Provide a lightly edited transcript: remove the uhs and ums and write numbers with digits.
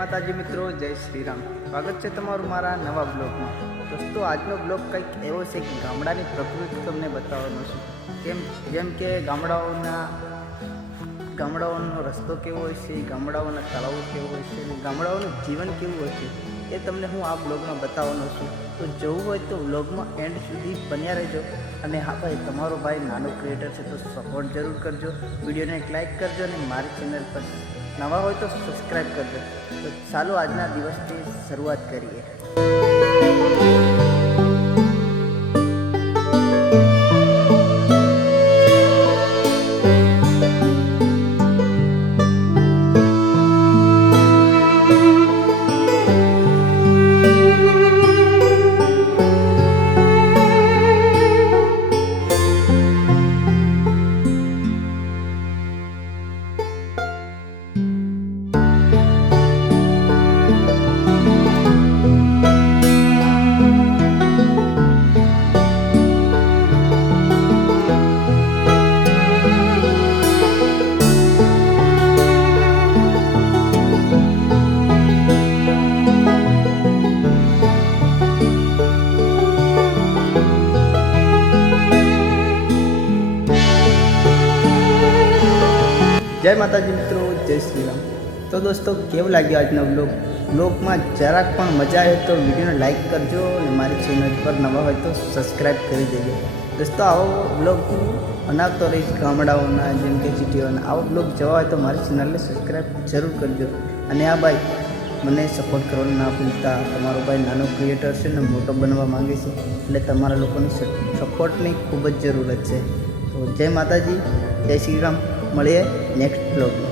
માતાજી મિત્રો, જય શ્રી રામ। સ્વાગત છે તમારું મારા નવા બ્લોગમાં। દોસ્તો, આજનો બ્લોગ કંઈક એવો છે કે ગામડાની પ્રકૃતિ તમને બતાવવાનો છે। જેમ કે ગામડાઓનો રસ્તો કેવો હોય છે, ગામડાઓના તળાવો કેવો હોય છે અને ગામડાઓનું જીવન કેવું હોય છે એ તમને હું આ બ્લોગમાં બતાવવાનો છું। તો જોવું હોય તો બ્લોગમાં એન્ડ સુધી બન્યા રહેજો। અને હા ભાઈ, તમારો ભાઈ નાનો ક્રિએટર છે તો સપોર્ટ જરૂર કરજો, વિડીયોને એક લાઇક કરજો અને મારી ચેનલ પર નવા હોય તો સબસ્ક્રાઈબ કરજો। તો ચાલો આજના દિવસથી શરૂઆત કરીએ। જય માતાજી મિત્રો, જય શ્રી રામ। તો દોસ્તો, કેવું લાગ્યું આજનો બ્લોગમાં જરાક પણ મજા આવે તો વિડીયોને લાઇક કરજો અને મારી ચેનલ પર નવા હોય તો સબસ્ક્રાઈબ કરી દેજો। દોસ્તો, આવો બ્લોગ હું બનાવતો રહીશ ગામડાઓના, જેમ કે સિટીઓના। આવો બ્લોગ જોવા હોય તો મારી ચેનલને સબસ્ક્રાઈબ જરૂર કરજો। અને આ ભાઈ, મને સપોર્ટ કરવાનું ના ભૂલતા। તમારો ભાઈ નાનો ક્રિએટર છે ને મોટો બનવા માંગે છે, એટલે તમારા લોકોની સપોર્ટની ખૂબ જ જરૂરત છે। તો જય માતાજી, જય શ્રી રામ। મળીએ નેક્સ્ટ બ્લોગમાં।